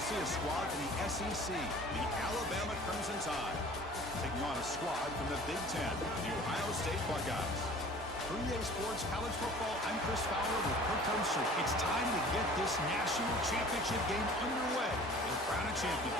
We'll see a squad from the SEC, the Alabama Crimson Tide, taking on a squad from the Big Ten, the Ohio State Buckeyes. 3A Sports College Football, I'm Chris Fowler with Kirk Hermser. It's time to get this national championship game underway and crown a champion.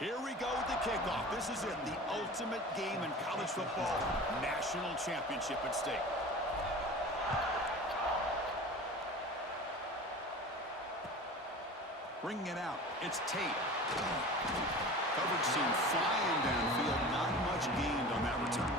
Here we go with the kickoff. This is it, the ultimate game in college football. National championship at stake. Bringing it out, it's Tate. Coverage seemed flying downfield. Not much gained on that return.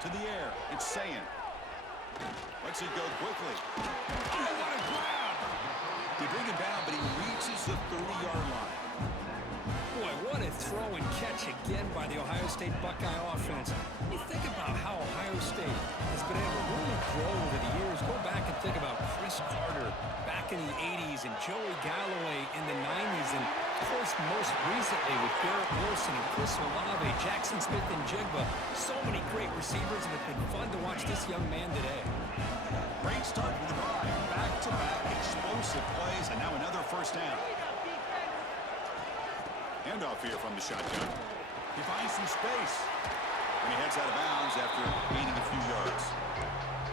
To the air, it's Sayin. Lets it go quickly. Oh, what a grab! They bring him down, but he reaches the 30-yard line. Boy, what a throw and catch again by the Ohio State Buckeye offense. You think about how Ohio State has been able to really grow over the years. Go back and think about Chris Carter back in the 80s and Joey Galloway in the 90s. And, of course, most recently with Garrett Wilson and Chris Olave, Jackson Smith and Jigba. So many great receivers, and it's been fun to watch this young man today. Great start to the drive. Back-to-back explosive plays, and now another first down. Handoff here from the shotgun. He finds some space. And he heads out of bounds after gaining a few yards.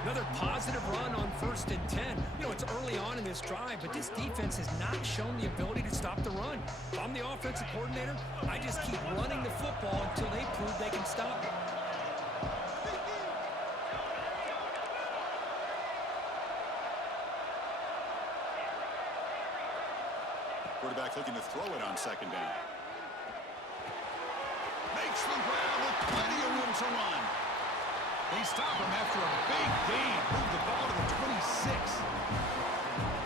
Another positive run on 1st and 10. You know, it's early on in this drive, but this defense has not shown the ability to stop the run. If I'm the offensive coordinator, I just keep running the football until they prove they can stop it. Quarterback looking to throw it on 2nd down. Makes the grab with plenty of room to run. They stop him after a big gain. Move the ball to the 26.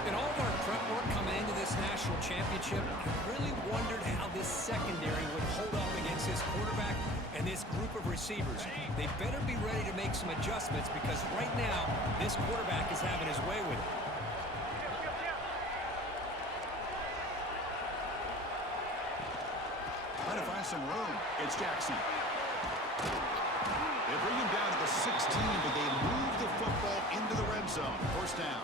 In all of our prep work coming into this national championship, I really wondered how this secondary would hold up against this quarterback and this group of receivers. They better be ready to make some adjustments because right now, this quarterback is having his way with it. Trying to find some room. It's Jackson. They bring him down to the 16, but they move the football into the red zone. First down.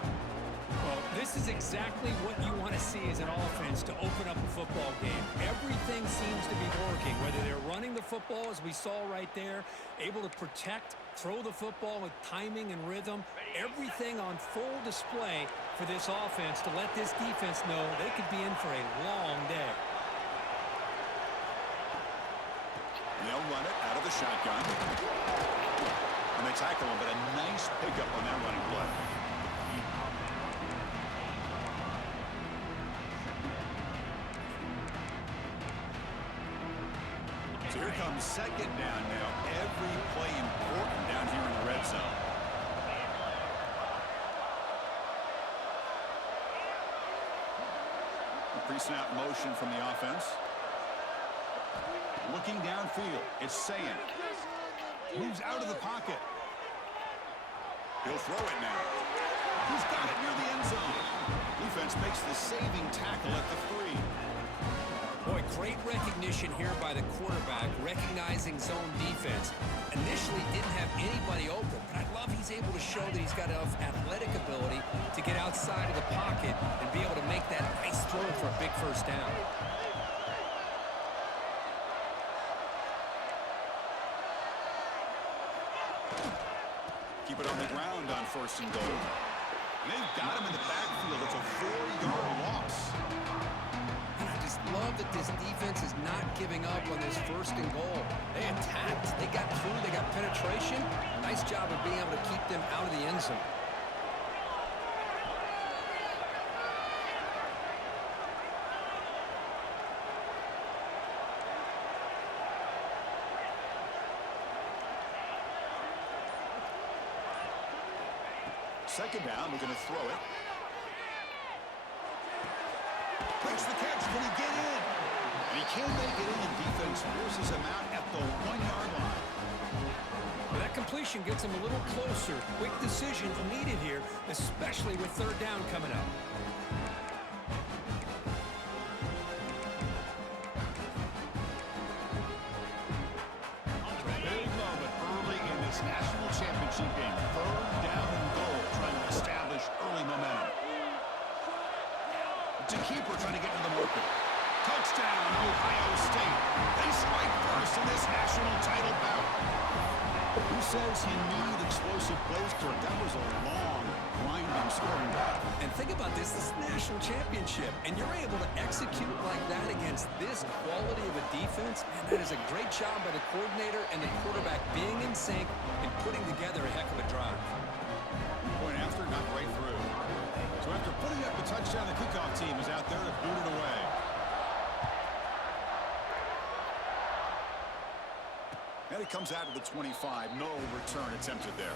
Well, this is exactly what you want to see as an offense to open up a football game. Everything seems to be working, whether they're running the football, as we saw right there, able to protect, throw the football with timing and rhythm, everything on full display for this offense to let this defense know they could be in for a long day. They'll run it out of the shotgun. And they tackle him, but a nice pickup on that running play. So here comes second down now. Every play important down here in the red zone. Pre-snap motion from the offense. Looking downfield. It's Saying. Moves out of the pocket. He'll throw it now. He's got it near the end zone. Defense makes the saving tackle at the 3. Boy, great recognition here by the quarterback, recognizing zone defense. Initially didn't have anybody open, but I love he's able to show that he's got enough athletic ability to get outside of the pocket and be able to make that nice throw for a big first down. Keep it on the ground on 1st and goal. And they've got him in the backfield. It's a 4-yard loss. And I just love that this defense is not giving up on this 1st and goal. They attacked. They got through. They got penetration. Nice job of being able to keep them out of the end zone. Second down, we're going to throw it. Breaks the catch. Can he get in? And he can make it in. Defense forces him out at the 1-yard line. Well, that completion gets him a little closer. Quick decisions needed here, especially with 3rd down coming up. Big moment early in this national championship game. 3rd down and goal, trying to establish early momentum. It's a keeper trying to get to the marker. Touchdown, Ohio State. They strike first in this national title bout. Who says you need explosive plays, Kirk? That was a long, grinding scoring battle. And think about this is national championship, and you're able to execute like that against this quality of a defense. Man, that is a great job by the coordinator and the quarterback being in sync and putting together a heck of a drive. Point after, not right through. So after putting up the touchdown, the kickoff team is out there to boot it away. And it comes out of the 25. No return attempted there.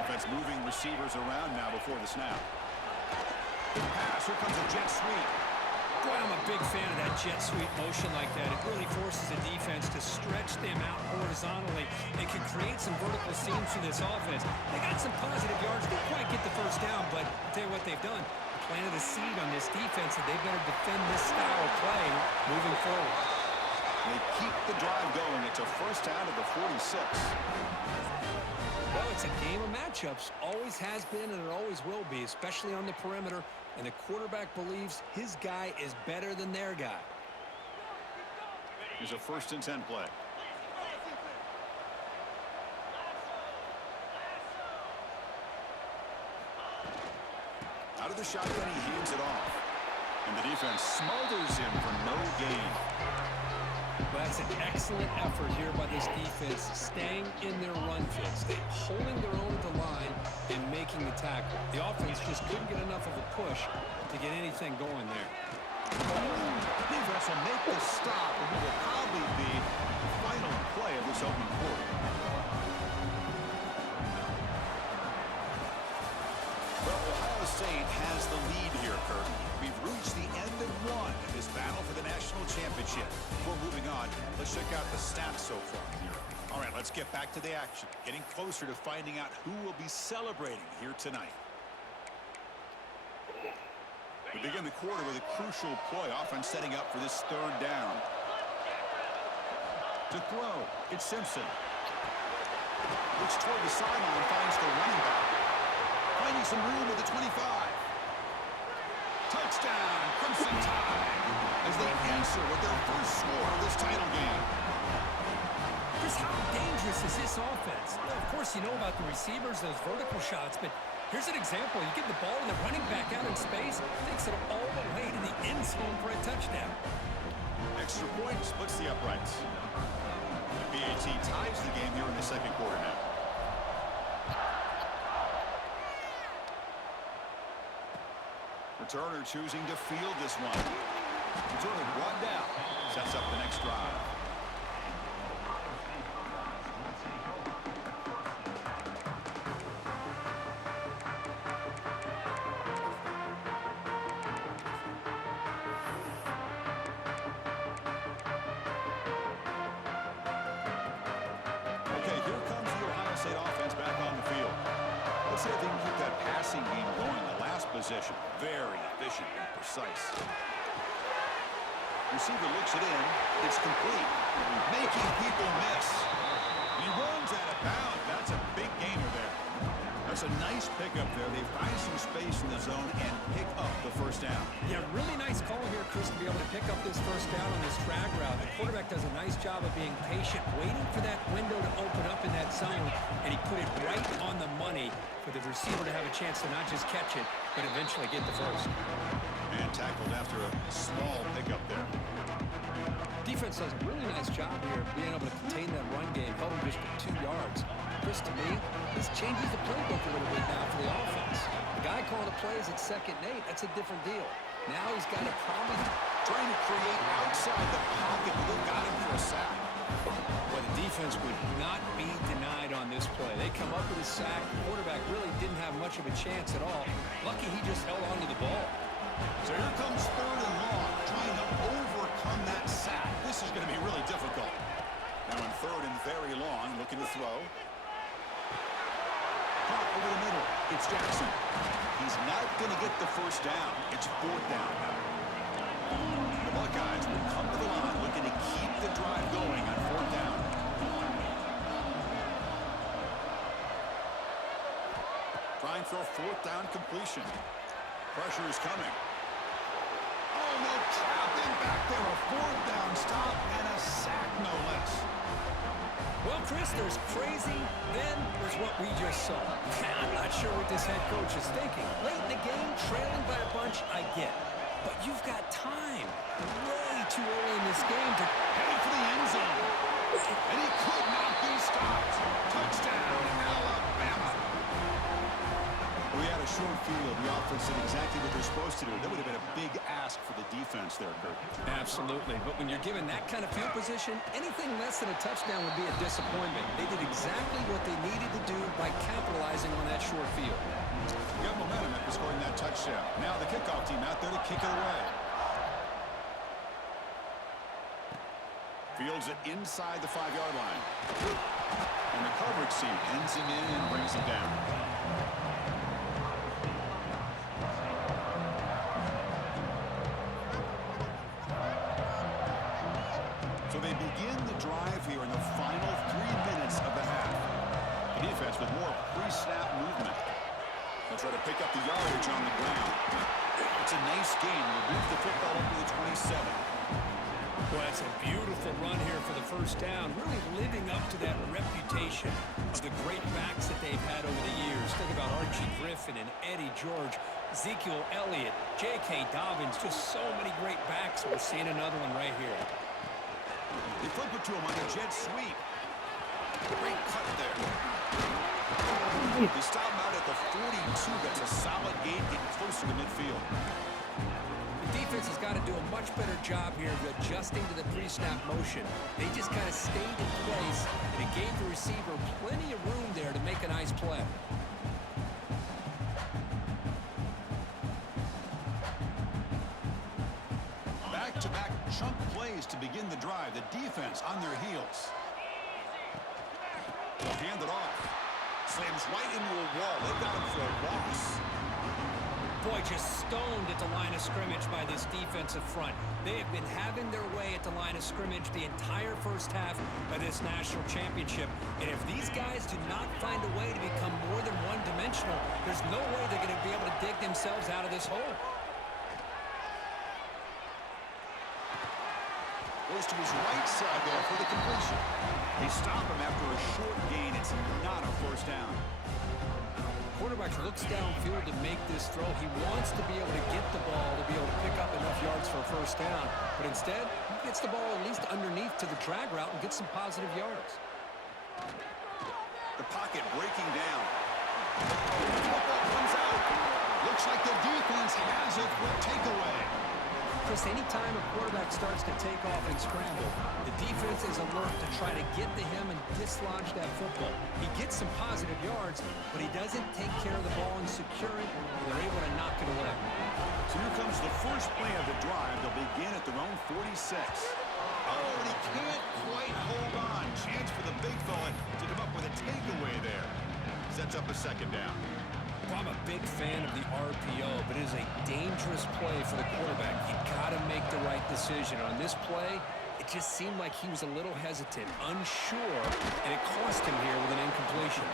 Offense moving receivers around now before the snap. Good pass. Here comes a jet sweep. Boy, I'm a big fan of that jet sweep motion like that. It really forces the defense to stretch them out horizontally. It can create some vertical seams for this offense. They got some positive yards. Didn't quite get the first down, but I'll tell you what they've done. Planted a seed on this defense, and they better defend this style of play moving forward. They keep the drive going. It's a first down to the 46. Well, it's a game of matchups. Always has been, and it always will be, especially on the perimeter. And the quarterback believes his guy is better than their guy. Here's a 1st and 10 play. Out of the shotgun, he hands it off. And the defense smothers him for no gain. Well, that's an excellent effort here by this defense, staying in their run fits, holding their own at the line and making the tackle. The offense just couldn't get enough of a push to get anything going there. Defense will make the stop, and it will probably be the final play of this opening quarter. Well, Ohio State has the lead here, Kirk. We've reached the end of one in this battle for the national championship. Before moving on, let's check out the stats so far here. All right, let's get back to the action. Getting closer to finding out who will be celebrating here tonight. We begin the quarter with a crucial play, offense setting up for this 3rd down. To throw, it's Simpson. Looks toward the sideline, finds the running back. Finding some room at the 25. Touchdown, Crimson Tide, as they answer with their first score of this title game. is how dangerous is this offense? Well, of course, you know about the receivers, those vertical shots, but here's an example. You give the ball to the running back out in space, takes it all the way to the end zone for a touchdown. Extra point splits the uprights. The BAT ties the game here in the second quarter now. Returner choosing to field this one. Returner brought down. Sets up the next drive. Okay, here comes the Ohio State offense back on the field. Let's see if they can keep that passing game going. The last possession, very efficient and precise. Receiver looks it in. It's complete. Making people miss. He runs out of bounds. That's a big gainer there. That's a nice pickup there. They find some space in the zone and pick up the first down. Yeah, really nice call here, Chris, to be able to pick up this first down on this drag route. The quarterback does a nice job of being patient, waiting for that window to open up in that zone, and he put it right on the money for the receiver to have a chance to not just catch it, but eventually get the first. And tackled after a small pickup there. Defense does a really nice job here of being able to contain that run game, held him just to 2 yards. Chris, to me, this changes the playbook a little bit now for the offense. The guy calling the plays at 2nd and 8, that's a different deal. Now he's got to probably Trying to create outside the pocket, but they've got him for a sack. Well, the defense would not be denied on this play. They come up with a sack. The quarterback really didn't have much of a chance at all. Lucky he just held on to the ball. So here comes 3rd and long, trying to overcome that sack. This is going to be really difficult. Now in 3rd and very long, looking to throw. Caught over the middle. It's Jackson. He's not going to get the first down. It's 4th down now. The Buckeyes will come to the line, looking to keep the drive going on 4th down. Trying for a 4th down completion. Pressure is coming. Oh, no, trapped in back there. A 4th down stop and a sack, no less. Well, Chris, there's crazy, then there's what we just saw. I'm not sure what this head coach is thinking. Late in the game, trailing by a bunch, I get. But you've got time. Way too early in this game to Headed for the end zone. And he could not be stopped. Touchdown, Alabama. We had a short field. The offense did exactly what they're supposed to do. That would have been a big ask for the defense there, Kurt. Absolutely. But when you're given that kind of field position, anything less than a touchdown would be a disappointment. They did exactly what they needed to do by capitalizing on that short field. Got momentum after scoring that touchdown. Now the kickoff team out there to kick it away. Fields it inside the 5-yard line. And the coverage team ends him in and brings him down. So they begin the drive here in the final 3 minutes of the half. The defense with more pre-snap movement. They'll try to pick up the yardage on the ground. It's a nice gain. They'll move the football up to the 27. Well, that's a beautiful run here for the first down, really living up to that reputation of the great backs that they've had over the years. Think about Archie Griffin and Eddie George, Ezekiel Elliott, J.K. Dobbins, just so many great backs. We're seeing another one right here. They flip it to him on a jet sweep. Great cut there. They stop him out at the 42. That's a solid gain, getting closer to midfield. The defense has got to do a much better job here of adjusting to the pre-snap motion. They just kind of stayed in place, and it gave the receiver plenty of room there to make a nice play. Back-to-back chunk plays to begin the drive. The defense on their heels. They'll hand it off. Slams right into a wall. They've got him for a loss. Boy, just stoned at the line of scrimmage by this defensive front. They have been having their way at the line of scrimmage the entire first half of this national championship. And if these guys do not find a way to become more than one-dimensional, there's no way they're going to be able to dig themselves out of this hole. Goes to his right side there for the completion. They stop him after a short gain. It's not a first down. Quarterback looks downfield to make this throw. He wants to be able to get the ball to be able to pick up enough yards for a first down. But instead, he gets the ball at least underneath to the drag route and gets some positive yards. The pocket breaking down. The football comes out. Looks like the defense has it for a takeaway. Chris, anytime a quarterback starts to take off and scramble, the defense is alert to try to get to him and dislodge that football. He gets some positive yards, but he doesn't take care of the ball and secure it, and they're able to knock it away. So here comes the first play of the drive. They'll begin at their own 46. Oh, and he can't quite hold on. Chance for the big fella to come up with a takeaway there. Sets up a second down. Well, I'm a big fan of the RPO, but it is a dangerous play for the quarterback. You got to make the right decision. On this play, it just seemed like he was a little hesitant, unsure, and it cost him here with an incompletion.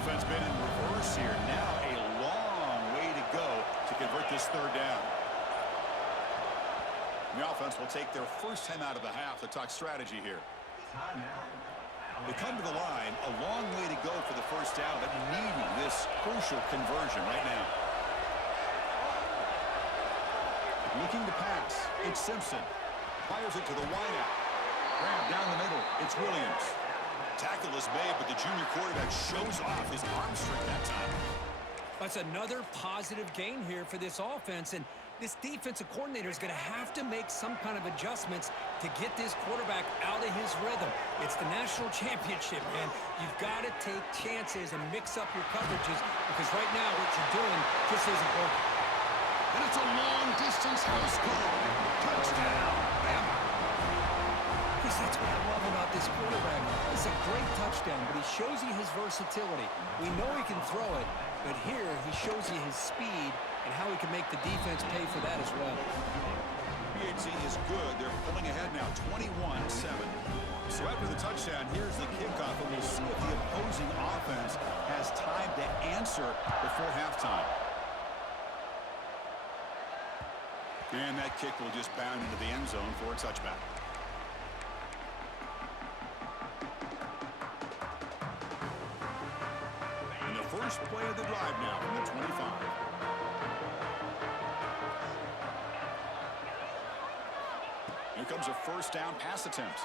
Offense been in reverse here. Now a long way to go to convert this third down. The offense will take their first time out of the half to talk strategy here. They come to the line, a long way to go for the first down, but needing this crucial conversion right now. Looking to pass. It's Simpson. Fires it to the wideout. Grab down the middle. It's Williams. Tackle is made, but the junior quarterback shows off his arm strength that time. That's another positive gain here for this offense, and this defensive coordinator is going to have to make some kind of adjustments to get this quarterback out of his rhythm. It's the national championship, man. You've got to take chances and mix up your coverages because right now what you're doing just isn't working. And it's a long-distance house call. Touchdown, Bama. Because that's what I love about this quarterback. It's a great touchdown, but he shows you his versatility. We know he can throw it, but here he shows you his speed and how he can make the defense pay for that as well. PHC is good. They're pulling ahead now, 21-7. So after the touchdown, here's the kickoff, and we'll see if the opposing offense has time to answer before halftime. And that kick will just bound into the end zone for a touchback. And the first play of the drive now from the 25. Here comes a first down pass attempt.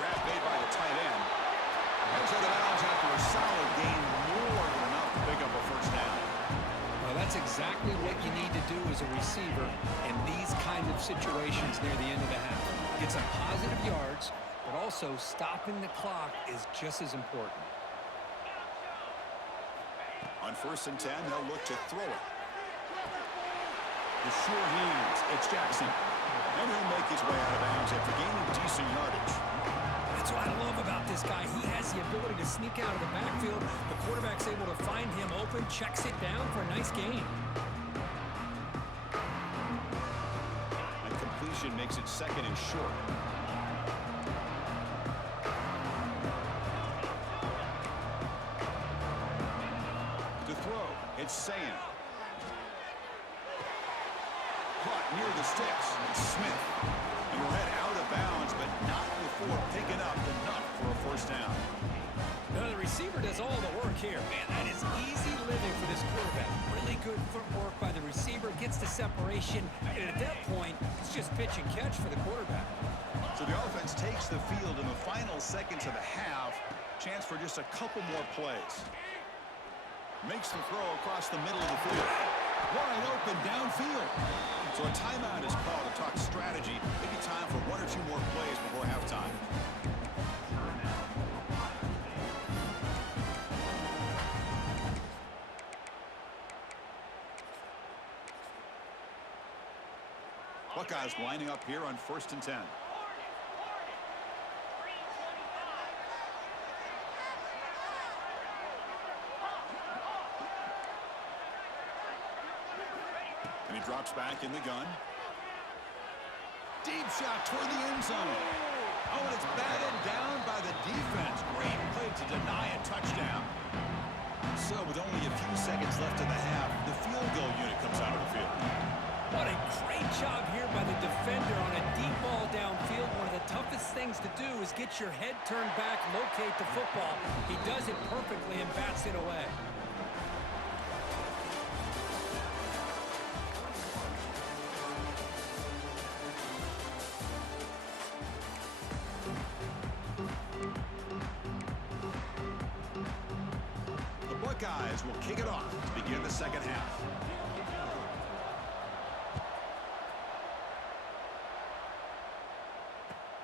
Grab made by the tight end. Heads out of bounds after a solid gain, more than enough to pick up a first down. Well, that's exactly what you need to do as a receiver in these kind of situations near the end of the half. Get some positive yards, but also stopping the clock is just as important. On 1st and 10, they'll look to throw it. The sure hands, it's Jackson. And he'll make his way out of bounds after gaining decent yardage. That's what I love about this guy. He has the ability to sneak out of the backfield. The quarterback's able to find him open, checks it down for a nice gain. And completion makes it second and short. To throw, it's Sam. Caught near the sticks. It's Smith. And we'll head out of bounds, but not before picking up enough for a first down. No, the receiver does all the work here. Man, that is easy living for this quarterback. Really good footwork by the receiver, gets the separation, and at that point, it's just pitch and catch for the quarterback. So the offense takes the field in the final seconds of the half. Chance for just a couple more plays. Makes the throw across the middle of the field. Wide open downfield. So a timeout is called to talk strategy. Maybe time for one or two more plays before halftime. Buckeyes lining up here on 1st and 10. And he drops back in the gun. Deep shot toward the end zone. Oh, and it's batted down by the defense. Great play to deny a touchdown. So with only a few seconds left in the half, the field goal unit comes out of the field. What a great job here by the defender on a deep ball downfield. One of the toughest things to do is get your head turned back, locate the football. He does it perfectly and bats it away. The Buckeyes will kick it off to begin the second half.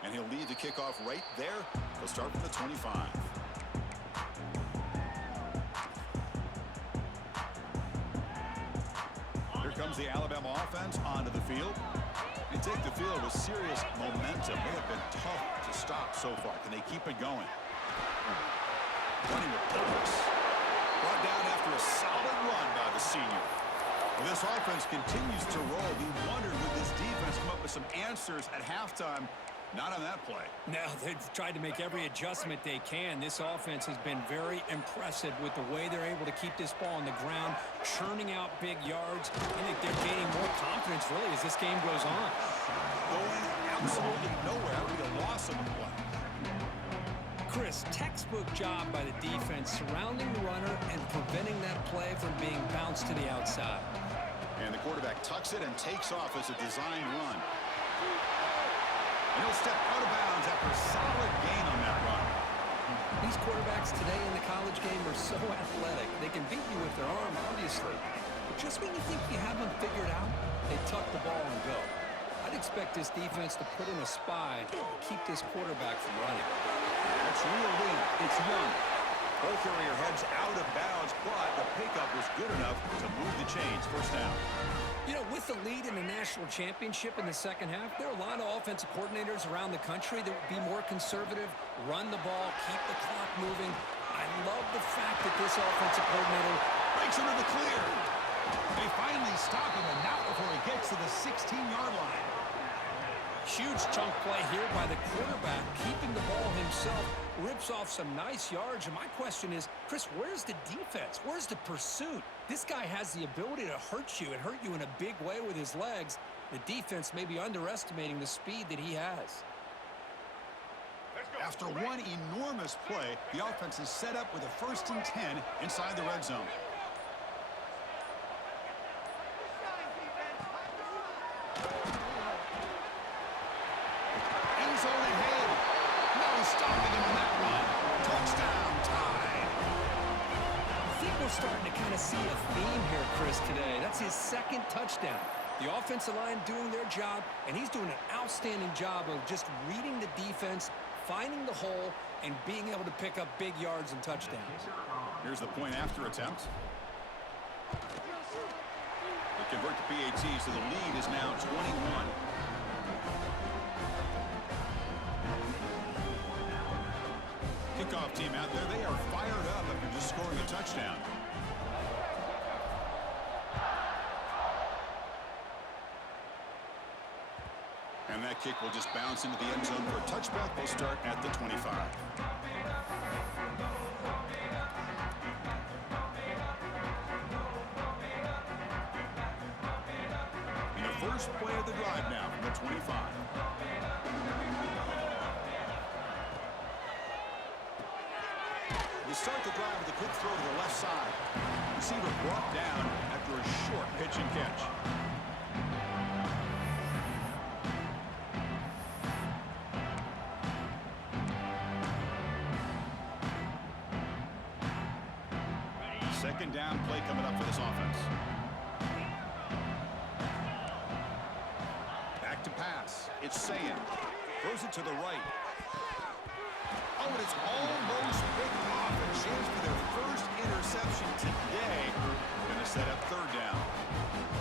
And he'll lead the kickoff right there. He'll start from the 25. Here comes the Alabama offense onto the field. They take the field with serious momentum. They have been tough to stop so far. Can they keep it going? Running with purpose. Brought down after a solid run by the senior. Well, this offense continues to roll. We wondered, would this defense come up with some answers at halftime? Not on that play. No, they've tried to make every adjustment they can. This offense has been very impressive with the way they're able to keep this ball on the ground, churning out big yards. I think they're gaining more confidence, really, as this game goes on. Going absolutely nowhere. We a loss on the play. Chris, textbook job by the defense surrounding the runner and preventing that play from being bounced to the outside. And the quarterback tucks it and takes off as a designed run. And he'll step out of bounds after a solid gain on that run. These quarterbacks today in the college game are so athletic. They can beat you with their arm, obviously. But just when you think you have them figured out, they tuck the ball and go. I'd expect this defense to put in a spy to keep this quarterback from running. That's reeled in. It's Young. Both carrier heads out of bounds, but the pickup was good enough to move the chains. First down. You know, with the lead in the national championship in the second half, there are a lot of offensive coordinators around the country that would be more conservative, run the ball, keep the clock moving. I love the fact that this offensive coordinator Breaks into the clear. They finally stop him, and not before he gets to the 16-yard line. huge chunk play here by the quarterback, keeping the ball himself, rips off some nice yards. And my question is, Chris, where's the defense? Where's the pursuit? This guy has the ability to hurt you and hurt you in a big way with his legs. The defense may be underestimating the speed that he has. After one enormous play, the offense is set up with a 1st and 10 inside the red zone. End zone ahead. No stopping him on that run. Touchdown time. I think we're starting to kind of see a theme here, Chris, today. That's his 2nd touchdown. The offensive line doing their job, and he's doing an outstanding job of just reading the defense, finding the hole, and being able to pick up big yards and touchdowns. Here's the point after attempt. They convert the PAT, so the lead is now 21. Kickoff team out there, they are fired up after just scoring a touchdown. And that kick will just bounce into the end zone for a touchback. They'll start at the 25. And the first play of the drive now from the 25. They start the drive with a quick throw to the left side. Receiver brought down after a short pitch and catch. Second down play coming up for this offense. Back to pass. It's Sayan. Throws it to the right. Oh, and it's almost picked off. A chance for their first interception today. Going to set up 3rd down.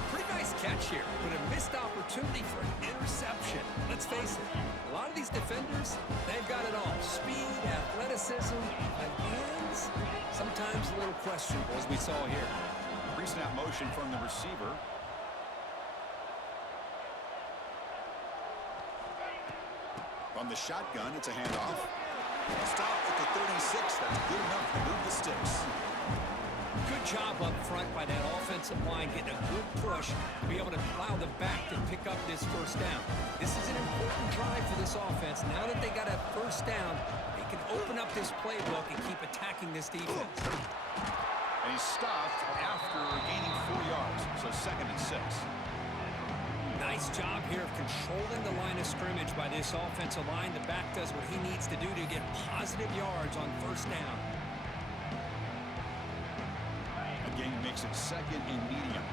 Pretty nice catch here, but a missed opportunity for an interception. Let's face it, a lot of these defenders, they've got it all. Speed, athleticism, and hands, sometimes a little questionable, as we saw here. Pre-snap motion from the receiver. From the shotgun, it's a handoff. Stop at the 36. That's good enough to move the sticks. Good job up front by that offensive line, getting a good push to be able to allow the back to pick up this first down. This is an important drive for this offense. Now that they got a first down, they can open up this playbook and keep attacking this defense. And he's stopped after gaining 4 yards, so 2nd and 6. Nice job here of controlling the line of scrimmage by this offensive line. The back does what he needs to do to get positive yards on first down. Again, makes it 2nd and medium.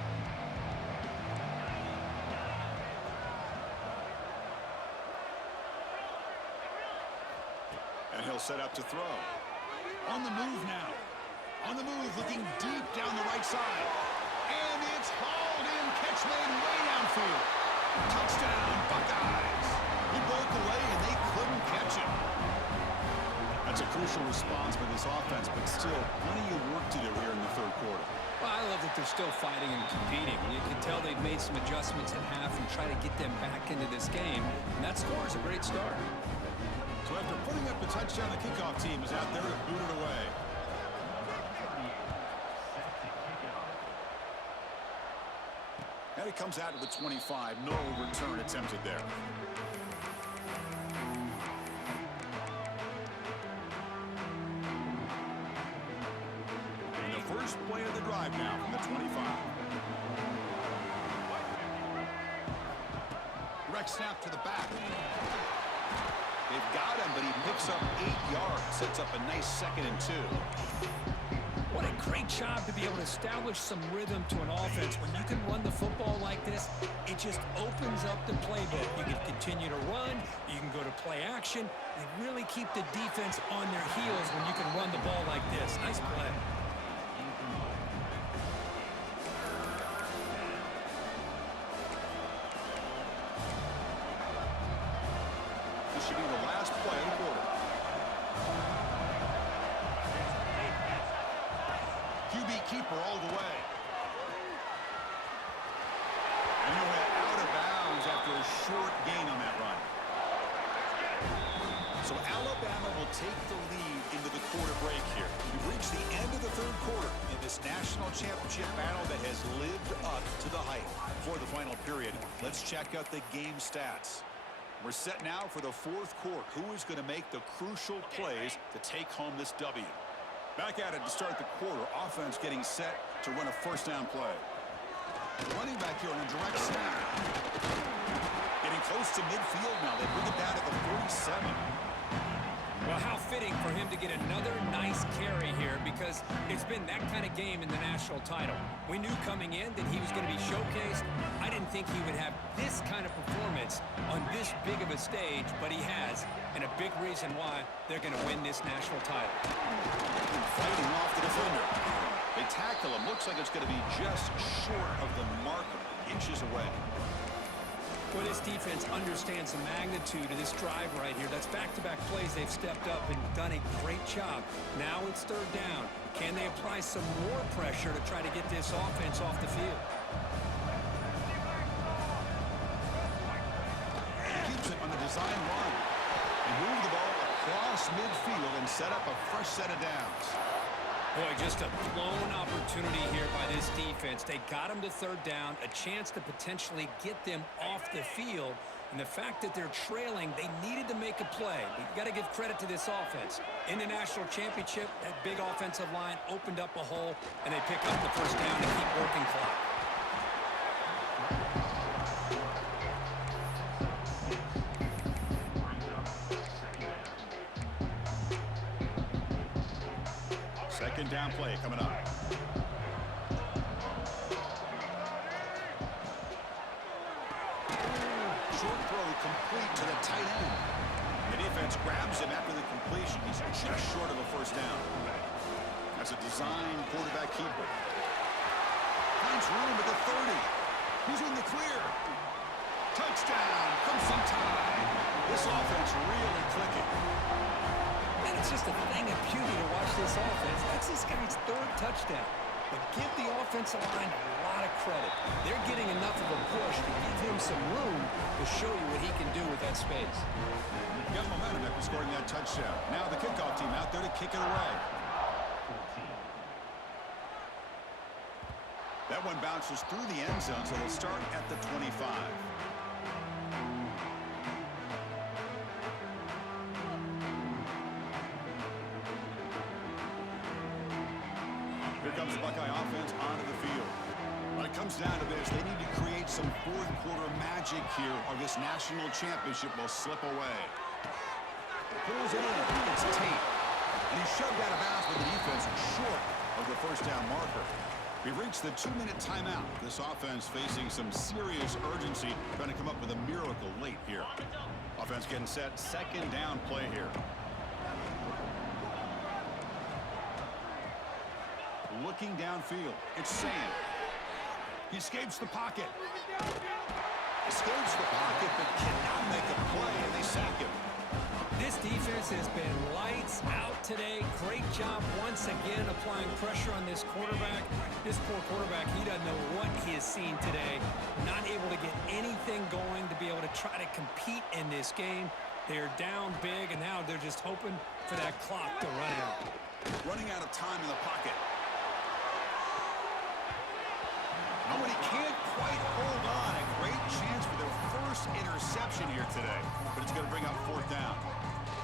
And he'll set up to throw. On the move now. On the move, looking deep down the right side. And it's hauled in. Catch made way downfield. Touchdown, Buckeyes. He broke away, and they couldn't catch him. That's a crucial response for this offense, but still plenty of work to do here in the 3rd quarter. Well, I love that they're still fighting and competing. You can tell they've made some adjustments at half and try to get them back into this game. And that score is a great start. So after putting up the touchdown, the kickoff team is out there to boot it away. And it comes out to the 25. No return attempted there. And the first play of the drive now from the 25. Direct snap to the back. They've got him, but he picks up 8 yards. Sets up a nice 2nd and 2. What a great job to be able to establish some rhythm to an offense. When you can run the football like this, it just opens up the playbook. You can continue to run. You can go to play action. They really keep the defense on their heels when you can run the ball like this. Nice play. This should be the last play of the quarter. QB keeper all the way. And he went out of bounds after a short gain on that run. So Alabama will take the lead into the quarter break here. We've reached the end of the 3rd quarter in this national championship battle that has lived up to the hype. For the final period, let's check out the game stats. We're set now for the 4th quarter. Who is going to make the crucial plays to take home this W? Back at it to start the quarter. Offense getting set to run a first down play. Running back here on a direct snap. Getting close to midfield now. They bring it down to the 47. Well, how fitting for him to get another nice carry here, because it's been that kind of game in the national title. We knew coming in that he was going to be showcased. I didn't think he would have this kind of performance on this big of a stage, but he has, and a big reason why they're going to win this national title. Fighting off the defender. They tackle him. Looks like it's going to be just short of the marker, inches away. Well, this defense understands the magnitude of this drive right here. That's back-to-back plays. They've stepped up and done a great job. Now it's 3rd down. Can they apply some more pressure to try to get this offense off the field? Keeps it on the design run. They move the ball across midfield and set up a fresh set of downs. Boy, just a blown opportunity here by this defense. They got them to 3rd down, a chance to potentially get them off the field. And the fact that they're trailing, they needed to make a play. But you got to give credit to this offense. In the national championship, that big offensive line opened up a hole, and they pick up the first down to keep working clock. Second down play coming up. Short throw complete to the tight end. The defense grabs him after the completion. He's just short of a first down. That's a design quarterback keeper. Finds room at the 30. He's in the clear. Touchdown. Comes some time. This offense really clicking. Man, it's just a thing of beauty to watch this offense. That's this guy's 3rd touchdown. but give the offensive line a lot of credit. They're getting enough of a push to give him some room to show you what he can do with that space. Got momentum after scoring that touchdown. Now the kickoff team out there to kick it away. That one bounces through the end zone, so they'll start at the 25. Here comes the Buckeye offense onto the field. When it comes down to this, they need to create some fourth quarter magic here, or this national championship will slip away. Pulls it in. It's Tate. And he's shoved out of bounds with the defense short of the first down marker. We've reached the 2-minute timeout. This offense facing some serious urgency, trying to come up with a miracle late here. Offense getting set. Second down play here. Looking downfield. It's Sand. He escapes the pocket. Escapes the pocket, but cannot make a play, and they sack him. This defense has been lights out today. Great job once again applying pressure on this quarterback. This poor quarterback, he doesn't know what he has seen today. Not able to get anything going to be able to try to compete in this game. They're down big, and now they're just hoping for that clock to run out. Running out of time in the pocket. Oh, and he can't quite hold on. A great chance for their first interception here today, but it's going to bring up fourth down.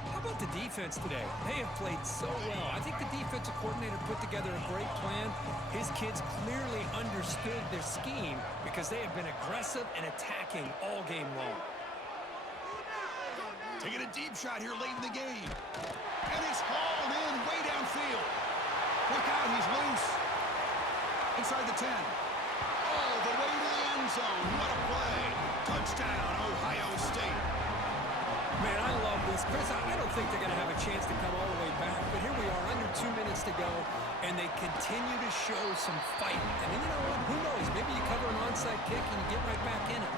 How about the defense today? They have played so well. I think the defensive coordinator put together a great plan. His kids clearly understood their scheme because they have been aggressive and attacking all game long. Taking a deep shot here late in the game. And it's hauled in way downfield. Look out, he's loose. Inside the 10. All the way to the end zone. What a play. Touchdown, Ohio State. Man, I love this. Chris, I don't think they're going to have a chance to come all the way back, but here we are, under 2 minutes to go, and they continue to show some fight. And you know what? Who knows? Maybe you cover an onside kick and you get right back in it.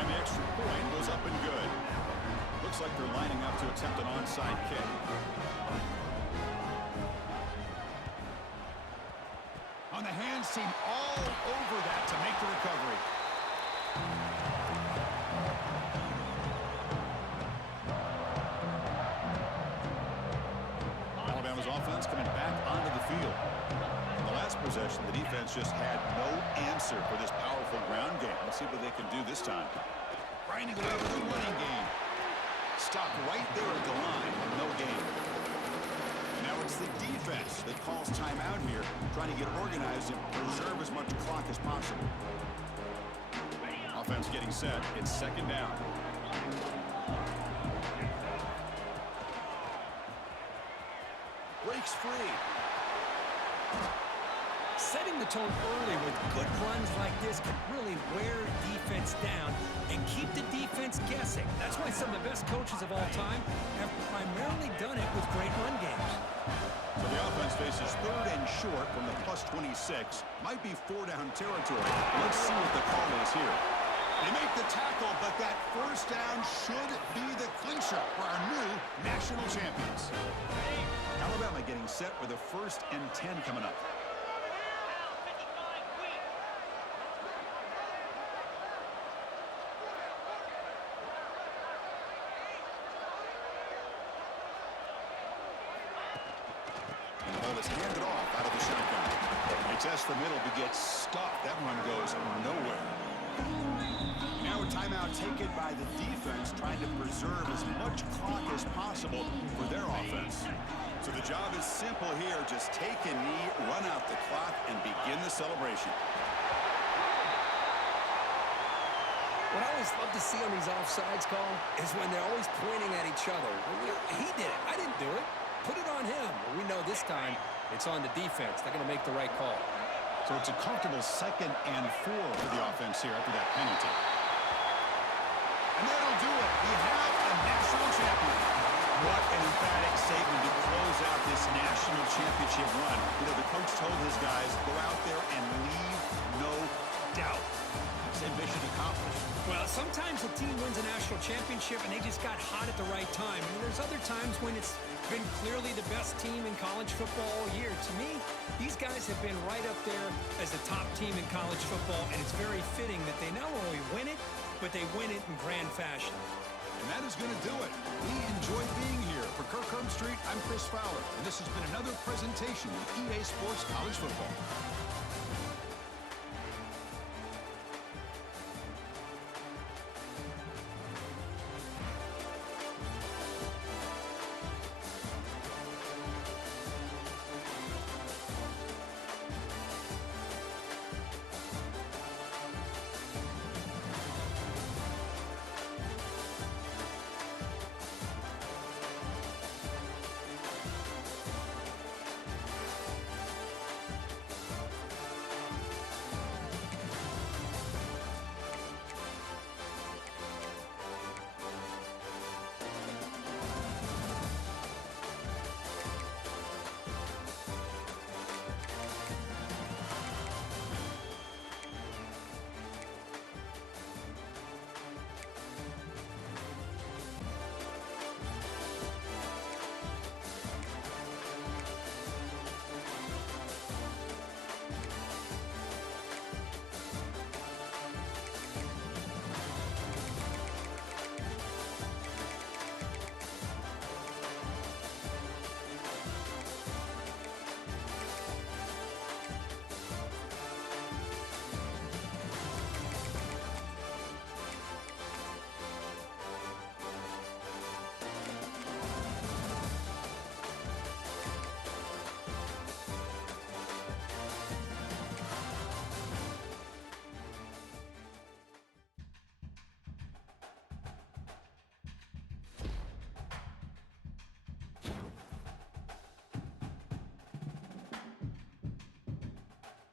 And the extra point goes up and good. Looks like they're lining up to attempt an onside kick. On the hands team all over that to make the recovery. Alabama's offense coming back onto the field. In the last possession, the defense just had no answer for this powerful ground game. Let's see what they can do this time. Grinding away with the running game. Stopped right there at the line. No gain. Now it's the defense that calls timeout here, trying to get organized and preserve as much clock as possible. Offense getting set. It's second down. Breaks free. Setting the tone early with good runs like this can really wear defense down and keep the defense guessing. That's why some of the best coaches of all time have primarily done it with great run games. So the offense faces third and short from the plus 26. Might be four-down territory. Let's see what the call is here. They make the tackle, but that first down should be the clincher for our new national champions. Alabama getting set with a 1st and 10 coming up. And the ball is handed off out of the shotgun. They test the middle to get stuffed. That one goes nowhere. Now a timeout taken by the defense, trying to preserve as much clock as possible for their offense. So the job is simple here. Just take a knee, run out the clock, and begin the celebration. What I always love to see on these offsides call is when they're always pointing at each other. Well, he did it. I didn't do it. Put it on him. Well, we know this time it's on the defense. They're going to make the right call. So it's a comfortable 2nd and 4 for the offense here after that penalty. And that'll do it. We have a national champion. What an emphatic statement to close out this national championship run. You know, the coach told his guys, go out there and leave no doubt. Said mission accomplished. Well, sometimes a team wins a national championship and they just got hot at the right time. And there's other times when it's been clearly the best team in college football all year. To me, these guys have been right up there as the top team in college football, and it's very fitting that they not only win it, but they win it in grand fashion. And that is going to do it. We enjoyed being here. For Kirk Street, I'm Chris Fowler, and this has been another presentation of EA Sports College Football.